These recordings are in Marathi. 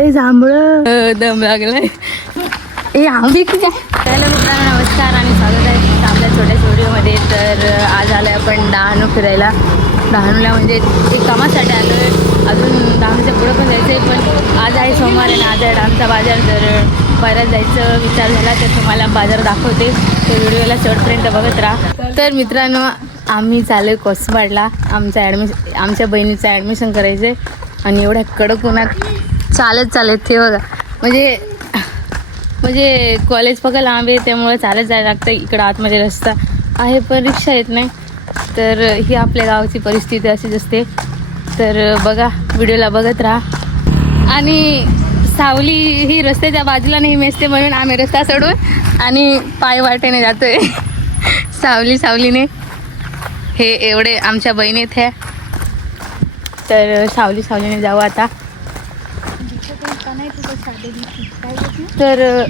ए जांभळ दम लागलाय. ए आंबे की काय. हॅलो मित्रांनो, नमस्कार आणि स्वागत आहे आपल्या छोट्या व्हिडिओमध्ये. तर आज आलोय आपण डहाणू फिरायला. डहाणूला म्हणजे एक कामासाठी आलो आहे. अजून डहाणूच्या पुढं पण जायचं आहे, पण आज आहे सोमवार आणि आज आहे डहाणूचा बाजार. तर बाहेर जायचं विचार झाला तर तुम्हाला बाजार दाखवते. तर व्हिडिओला शेवटपर्यंत बघत राहा. तर मित्रांनो, आम्ही चालू आहे कोसबाडला. आमच्या बहिणीचं ॲडमिशन करायचं आहे आणि एवढ्या कडक उन्हात चालत ते बघा. म्हणजे कॉलेज पका लांब आहे, त्यामुळे चालत जायला लागतं. इकडं आतमध्ये रस्ता आहे पण रिक्षा येत नाही. तर ही आपल्या गावाची परिस्थिती अशीच असते. तर बघा, व्हिडिओला बघत राहा. आणि सावली ही रस्त्याच्या बाजूला नाही मेसते, म्हणून आम्ही रस्ता सोडून आणि पाय वाटेने जातोय. सावलीने हे एवढे आमच्या बहिणीत आहे. तर सावलीने जाऊ आता. तर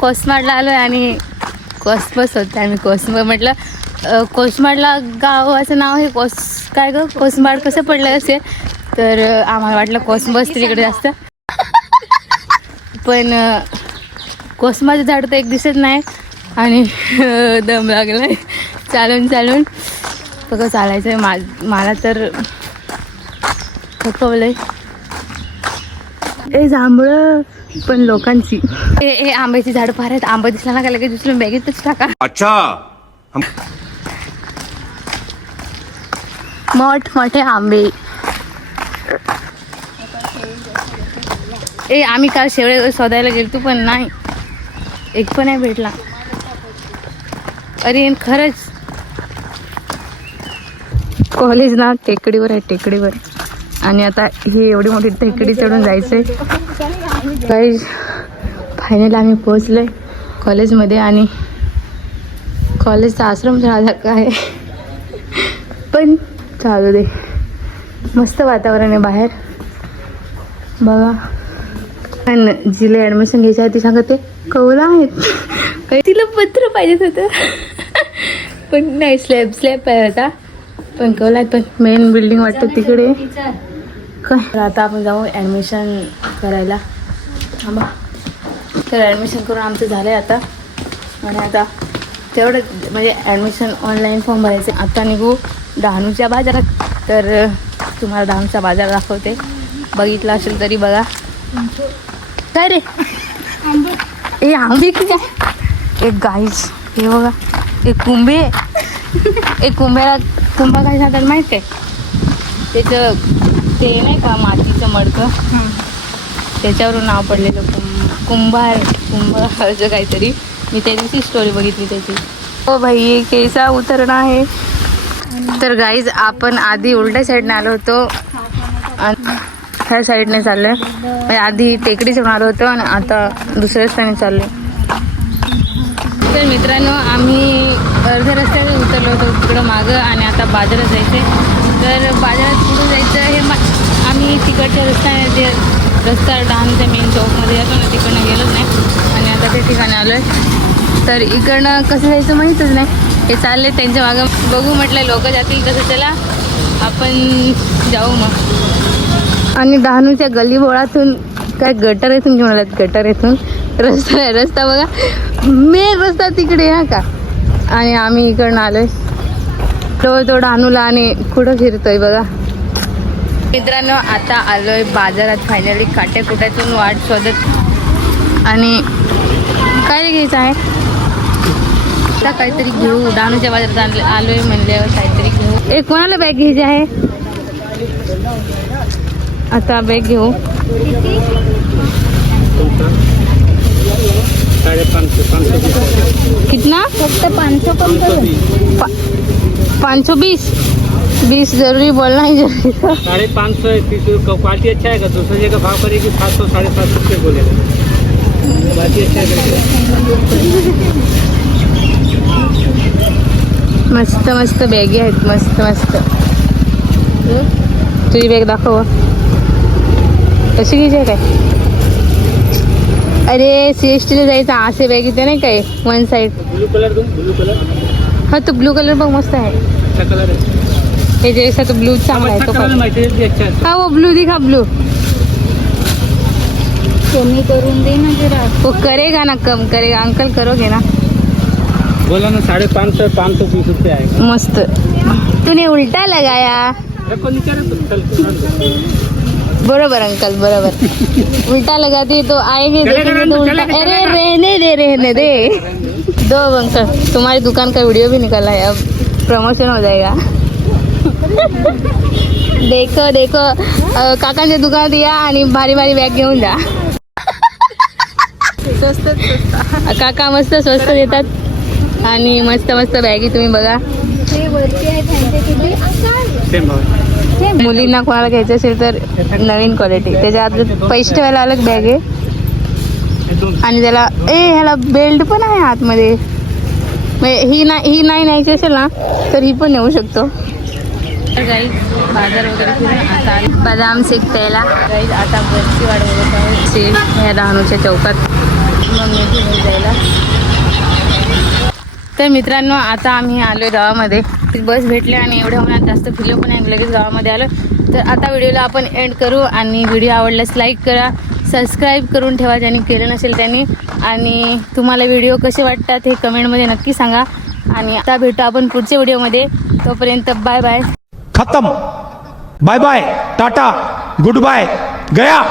कोसमाडला आलो आहे आणि कोसबस होतं. आम्ही कोसंब म्हटलं. कोसमाडला गावाचं नाव आहे काय गं, कोसमाड कसं पडलं असेल. तर आम्हाला वाटलं कोसंबस तिकडे जास्त, पण कोसमाचं झाड तर एक दिसत नाही. आणि दम लागलाय चालून बघा. चालायचं आहे मला तर थकवलंय. ए जांभळ पण लोकांची. ए आंब्याची झाड फार आहेत. आंबा दिसला ना का लगेच दुसऱ्या बॅगेतच टाका. अच्छा, मोठे आंबे. ए आम्ही काल शेवळे शोधायला गेलतो पण नाही, एक पण नाही भेटला. अरे खरंच कॉलेज ना टेकडीवर आहे. आणि आता ही एवढी मोठी टेकडी चढून जायचंय. काही फायनल आम्ही पोहोचलोय कॉलेजमध्ये. आणि कॉलेजचा आश्रम झाला आहे, पण चालू दे. मस्त वातावरण आहे बाहेर बघा. पण जिला ॲडमिशन घ्यायची आहे ती सांगते कौला आहेत. तिला पत्र पाहिजेत होतं पण नाही, स्लॅब पाहिजे होता पण कौला आहेत. पण मेन बिल्डिंग वाटतं तिकडे काय. आता आपण जाऊ ॲडमिशन करायला. थांबा. तर ॲडमिशन करून आमचं झालं आहे आता. आणि आता तेवढं म्हणजे ॲडमिशन ऑनलाईन फॉर्म भरायचे. आता निघू डहाणूच्या बाजारात. तर तुम्हाला डहाणूचा बाजार दाखवते. बघितला असेल तरी बघा. काय रे ए आंबे की काय. एक गाईज हे बघा, एक कुंभे. एक कुंभा काय सांगतात माहीत काय. त्याचं ते नाही का मातीचं मडकं, त्याच्यावरून नाव पडलेलं कुंभ असं काहीतरी. मी त्या दिवशी स्टोरी बघितली त्याची. हो भाई, केसा उतरणं आहे. तर गाईज आपण आधी उलट्या साईडने आलो होतो आणि ह्या साईडने चाललोय. म्हणजे आधी टेकडी चढून आलो होतो आणि आता दुसऱ्या रस्त्याने चाललोय. तर मित्रांनो, आम्ही अर्ध्या रस्त्याने उतरलो होतो तिकडं मागं आणि आता बाजारात जायचं. तर बाजारात कुठं जायचं हे आम्ही तिकडच्या रस्त्याने जे रस्ता डहाणूच्या मेन चौकमध्ये जातो ना, तिकडनं गेलोच नाही. आणि आता त्या ठिकाणी आलो आहे. तर इकडनं कसं जायचं माहीतच नाही. हे चालले त्यांच्या मागं. बघू म्हटलं लोक जातील कसं, चला आपण जाऊ मग. आणि डहाणूच्या गल्लीबोळातून काय गटर येथून घेऊन आल्यात. गटर येथून रस्ता बघा, मेन रस्ता तिकडे हा का. आणि आम्ही इकडनं आलोय तो डहाणूला आणि कुठं फिरतोय बघा. मित्रांनो, आता आलोय बाजारात फायनली. काट्याकुट्यातून वाट शोधत. आणि काय घ्यायचं आहे आता, काहीतरी घेऊ. डहाणूच्या बाजारात आलोय म्हणल्यावर काहीतरी घेऊ. एक कोणाला बॅग घ्यायची आहे आता. बॅग घेऊ. कितना फक्त 520 जरूरी बोलना ही जरूरी. 550 क्वालिटी अच्छा है. दूसरी जगह भाव करेगी 700 750 रुपये बोलेगा. क्वालिटी अच्छा है. मस्त बॅगी आहेत. मस्त तुझी बॅग दाखव कशी घ्यायची आहे काय. अरे CSTला जायचं असे बॅग इथे नाही काय वन साइड. ब्लू कलर हा तो ब्लू कलर बघ मस्त आहे. अच्छा कलर है. ये जैसा तो ब्लू चांगला है तो कलर माहिती आहे. अच्छा हाँ वो ब्लू दिखा. ब्लू कमी करून दे ना जरा. वो करेगा ना, कम करेगा अंकल, करोगे ना. बोला ना 550 रुपये आएगा. मस्त. तूने उल्टा लगाया. रखो नीचे रखो, चल बरोबर अंकल, बरोबर. उल्टा लगाती तो आएंगे, देखेंगे तो उल्टा. अरे रहने दे. दो अंकल, तुम्हारी दुकान का वीडियो भी निकला है, अब प्रमोशन हो जाएगा. देखो काकांच्या दुकानात या आणि भारी भारी बॅग घेऊन जा. स्वस्त काका मस्त स्वस्त देतात आणि मस्त मस्त बॅगी तुम्ही बघा. ते वरती आहे त्यांचे किती. सेम भाव. मुलींना कोणाला घ्यायचं असेल तर नवीन क्वालिटी, त्याच्या आत पैसे ठेवायला अलग बॅग आहे आणि त्याला ह्याला बेल्ट पण आहे आतमध्ये. म्हणजे ही नाही न्यायची असेल ना तर ही पण नेऊ शकतो. गाईज बाजार वगैरे फिरून आता बदाम शेक प्यायला. गाईज आता बसची वाट बघत आहोत सेल ह्या डहाणूच्या चौकात, मग मी घेऊन जायला. तर मित्रांनो आता आम्ही आलो आहे गावामध्ये. बस भेटले आणि एवढ्या उन्हात जास्त फिरलो पण आणि लगेच गावामध्ये आलो. तर आता व्हिडिओला आपण एंड करू आणि व्हिडिओ आवडल्यास लाईक करा, सबस्क्राईब करून ठेवा ज्यांनी केलं नसेल त्यांनी. आणि तुम्हाला व्हिडिओ कसे वाटतात हे कमेंटमध्ये नक्की सांगा. आणि आता भेटू आपण पुढच्या व्हिडिओमध्ये. तोपर्यंत बाय बाय. खत्म. Bye bye, tata, goodbye, गया.